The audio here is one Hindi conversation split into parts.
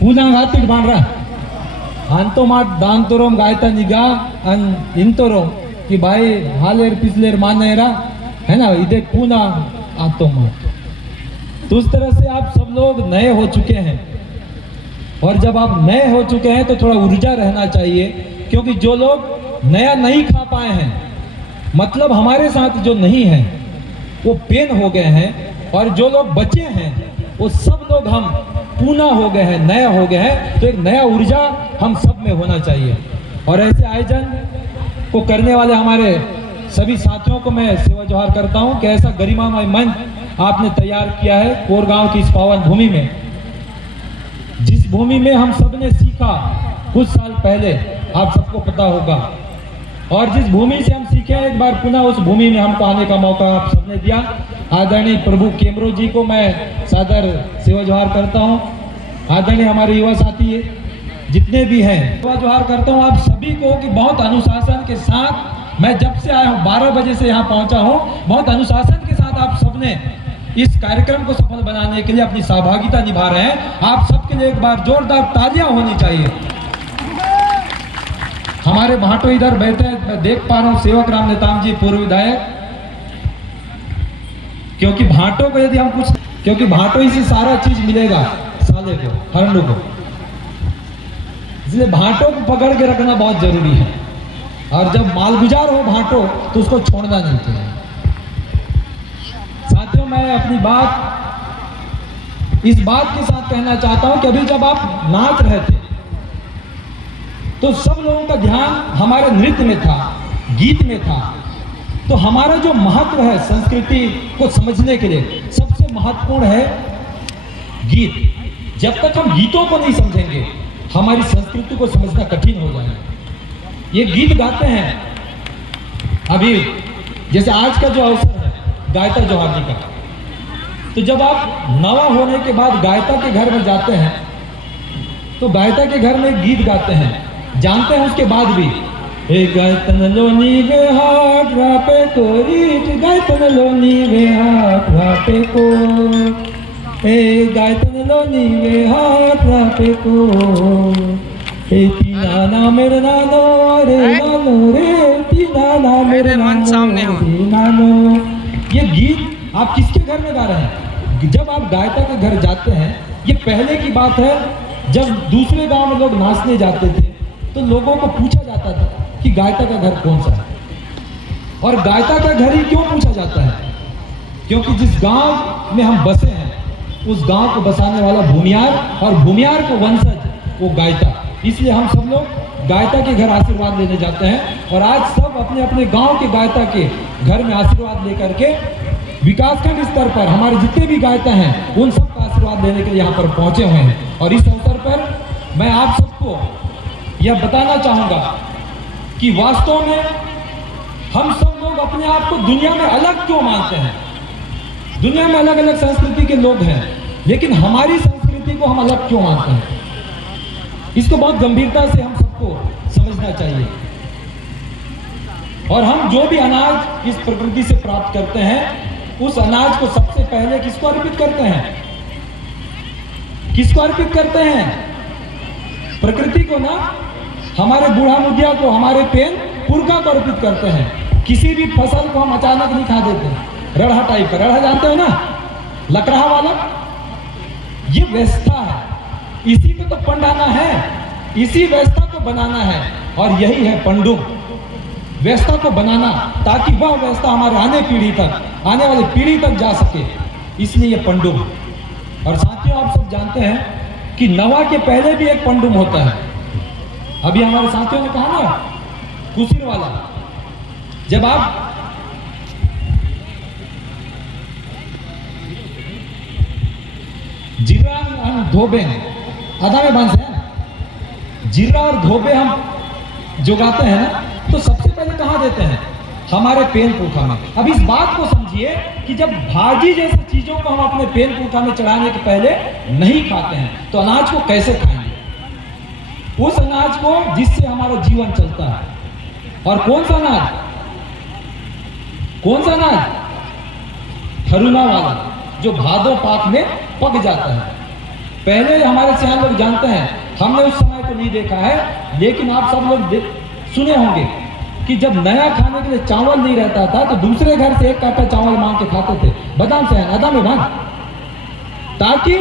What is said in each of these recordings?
पूनागातिक बांड्रा अंतो माट दांतोरोम गायता निगा अन इंतोरोम कि भाई हालेर पिछलेर मानेरा है ना इधे पूना आतो माट। तो उस तरह से आप सब लोग नए हो चुके हैं और जब आप नए हो चुके हैं तो थोड़ा ऊर्जा रहना चाहिए, क्योंकि जो लोग नया नहीं खा पाए हैं मतलब हमारे साथ जो नहीं है वो पेन हो गए हैं, और जो लोग बचे हैं वो सब लोग हम पूना हो गए हैं, नया हो गए हैं। तो एक नया ऊर्जा हम सब में होना चाहिए। और ऐसे आयोजन को करने वाले हमारे सभी साथियों को मैं सेवा जोहार करता हूं कि ऐसा गरिमामय मंच आपने तैयार किया है कोरगांव की इस पावन भूमि में, जिस भूमि में हम सब ने सीखा कुछ साल पहले, आप सबको पता होगा। और जिस भूमि से हम सीखे एक बार पुनः उस भूमि में हमको आने का मौका आप सबने दिया। आदरणीय प्रभु केमरो जी को मैं सादर सेवा जोहार करता हूं। आदरणीय हमारे युवा साथी जितने भी हैं सेवा जोहार करता हूं आप सभी को कि बहुत अनुशासन के साथ मैं जब से आया हूं 12 बजे से यहाँ पहुंचा हूं, बहुत अनुशासन के साथ आप सबने इस कार्यक्रम को सफल बनाने के लिए अपनी सहभागिता निभा रहे हैं। आप सबके लिए एक बार जोरदार तालियां होनी चाहिए। हमारे भाटो इधर बैठे हैं, मैं देख पा रहा हूं सेवक राम नेताम जी पूर्व विधायक, क्योंकि भाटो को यदि हम कुछ, क्योंकि भाटो ही से सारा चीज मिलेगा साले को, हरंडू को, इसलिए भाटो को पकड़ के रखना बहुत जरूरी है। और जब मालगुजार हो भाटो तो उसको छोड़ना नहीं चाहिए। साथियों, मैं अपनी बात इस बात के साथ कहना चाहता हूं कि अभी जब आप नाच रहे थे तो सब लोगों का ध्यान हमारे नृत्य में था, गीत में था। तो हमारा जो महत्व है संस्कृति को समझने के लिए सबसे महत्वपूर्ण है गीत। जब तक हम गीतों को नहीं समझेंगे हमारी संस्कृति को समझना कठिन हो जाएगा। ये गीत गाते हैं अभी, जैसे आज का जो अवसर है गायता जोहार का, तो जब आप नवा होने के बाद गायता के घर में जाते हैं तो गायता के घर में गीत गाते हैं, जानते हैं उसके बाद भी गायतन लोनी वे हाथ रापे को रीत, गायतन लोनी वे हाथ रापे को, गायतन लोनी वे हाथ रापे को, तीना ना मेरे नानो रे नानो रे, तीना ना मेरे नानो। ये गीत आप किसके घर में गा रहे हैं? जब आप गायता के घर जाते हैं, ये पहले की बात है, जब दूसरे गांव में लोग नाचने जाते थे तो लोगों को पूछा जाता था कि गायता का घर कौन सा है। और गायता का घर ही क्यों पूछा जाता है? क्योंकि जिस गांव में हम बसे हैं उस गांव को बसाने वाला भूमियार, और भूमियार को वंशज वो गायता। इसलिए हम सब लोग गायता के घर आशीर्वाद लेने जाते हैं। और आज सब अपने अपने गांव के गायता के घर में आशीर्वाद लेकर के विकासखंड स्तर पर हमारे जितने भी गायता हैं उन सब का आशीर्वाद लेने के लिए यहाँ पर पहुंचे हुए हैं। और इस अवसर पर मैं आप सबको यह बताना चाहूंगा कि वास्तव में हम सब लोग अपने आप को दुनिया में अलग क्यों मानते हैं? दुनिया में अलग अलग संस्कृति के लोग हैं, लेकिन हमारी संस्कृति को हम अलग क्यों मानते हैं? इसको बहुत गंभीरता से हम सबको समझना चाहिए। और हम जो भी अनाज इस प्रकृति से प्राप्त करते हैं उस अनाज को सबसे पहले किसको अर्पित करते हैं? किसको अर्पित करते हैं? प्रकृति को ना, हमारे बूढ़ा मुखिया को, हमारे पेन पुरखा को अर्पित करते हैं। किसी भी फसल को हम अचानक नहीं खा देते। रढ़ा टाइप का, रढ़ा जानते हो ना, लकड़ा वाला, ये व्यवस्था है, इसी को तो पंडाना है, इसी व्यवस्था को बनाना है। और यही है पंडुम, व्यवस्था को बनाना, ताकि वह व्यवस्था हमारे आने वाली पीढ़ी तक जा सके, इसलिए ये पंडुम। और साथियों, आप सब जानते हैं कि नवा के पहले भी एक पंडुम होता है। अभी हमारे साथियों ने कहा ना कुसीर वाला, जब आप जीरा धोबे आधा में बांध हैं, जीरा और धोबे हम जो गाते हैं ना, तो सबसे पहले कहाँ देते हैं? हमारे पेन पुरखा में। अब इस बात को समझिए कि जब भाजी जैसी चीजों को हम अपने पेन पुरखा में चढ़ाने के पहले नहीं खाते हैं तो अनाज को कैसे खाएंगे? उस अनाज को जिससे हमारा जीवन चलता है। और कौन सा अनाज? कौन सा अनाज? ठरुना वाला, जो भादो पाक में पक जाता है। पहले हमारे सियान लोग जानते हैं, हमने उस समय को नहीं देखा है, लेकिन आप सब लोग सुने होंगे कि जब नया खाने के लिए चावल नहीं रहता था तो दूसरे घर से एक काटा चावल मांग के खाते थे, बादाम से आधा में भान, ताकि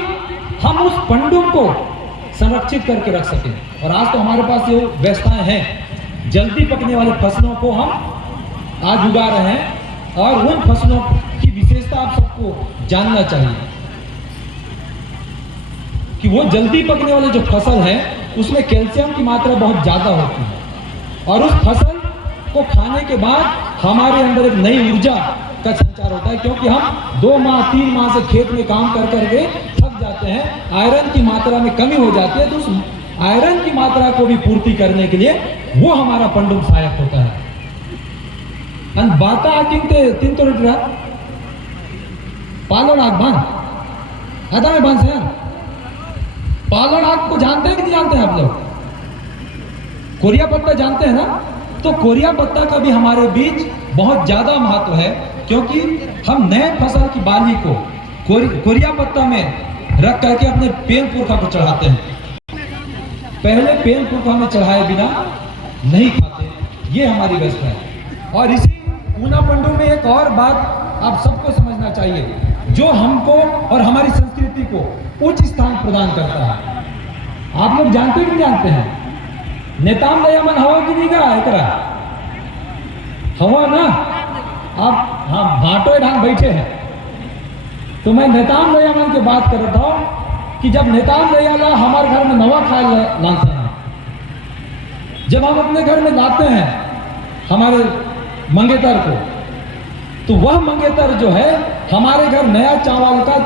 हम उस पंडुम को संरक्षित करके रख सकें। और आज तो हमारे पास ये व्यवस्थाएं हैं, जल्दी पकने वाली फसलों को हम आज उगा रहे हैं, और उन फसलों की विशेषता आप सबको जानना चाहिए कि वो जल्दी पकने वाले जो फसल है उसमें कैल्शियम की मात्रा बहुत ज्यादा होती है, और उस फसल को खाने के बाद हमारे अंदर एक नई ऊर्जा का संचार होता है, क्योंकि हम 2 माह 3 माह से खेत में काम कर करके थक जाते हैं, आयरन की मात्रा में कमी हो जाती है, तो उस आयरन की मात्रा को भी पूर्ति करने के लिए वो हमारा पंडुम सहायक होता है। अन बाता आकिंते तिंतो रुटरा पालन आग बांध आधा में बांध से पालन आग को जानते हैं कि नहीं जानते हैं आप लोग? कोरिया पत्ता जानते हैं ना? तो कोरिया पत्ता का भी हमारे बीच बहुत ज्यादा महत्व है, क्योंकि हम नए फसल की बाली को कोरिया पत्ता में रख करके अपने पेल पुरखा को चढ़ाते हैं। पहले पेल पुरखा में चढ़ाए बिना नहीं खाते, ये हमारी व्यवस्था है। और इसी ऊना पंडु में एक और बात आप सबको समझना चाहिए, जो हमको और हमारी संस्कृति को उच्च स्थान प्रदान करता है। आप लोग जानते कि नहीं जानते हैं? नेताम दयामन हवा की नहीं कहा एकरा हवा ना, आप हाँ भाटो ढांग बैठे हैं, तो मैं नेताम दयामन की बात कर रहा हूं कि जब नेताम दयाला हमारे घर में नवा खाए लाते हैं, जब हम अपने घर में लाते हैं हमारे मंगेतर को, तो वह मंगेतर जो है हमारे घर नया चावल का